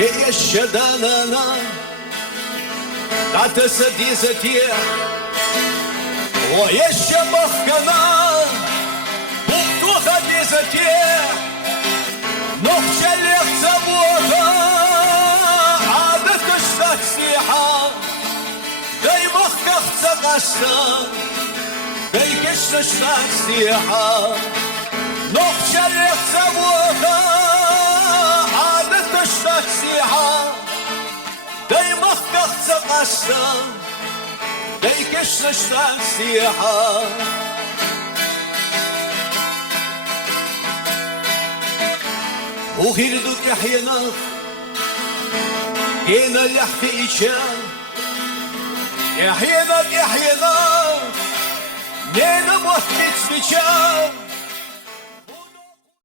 هي الشدانانا تعت سديزتي ويا الشبخ كمان بطو خديزتي نخشى اللي يخسبوها عادة اشتاك سيحة داي مخك اخسق داي كشت اشتاك سيحة نخشى اللي يخسبوها عادة اشتاك سيحة داي مخك اخسق داي كشت اشتاك سيحة وغيردك يحينا كينا اللي يحكي إيشان يحينا نينا موحكي تسبيشان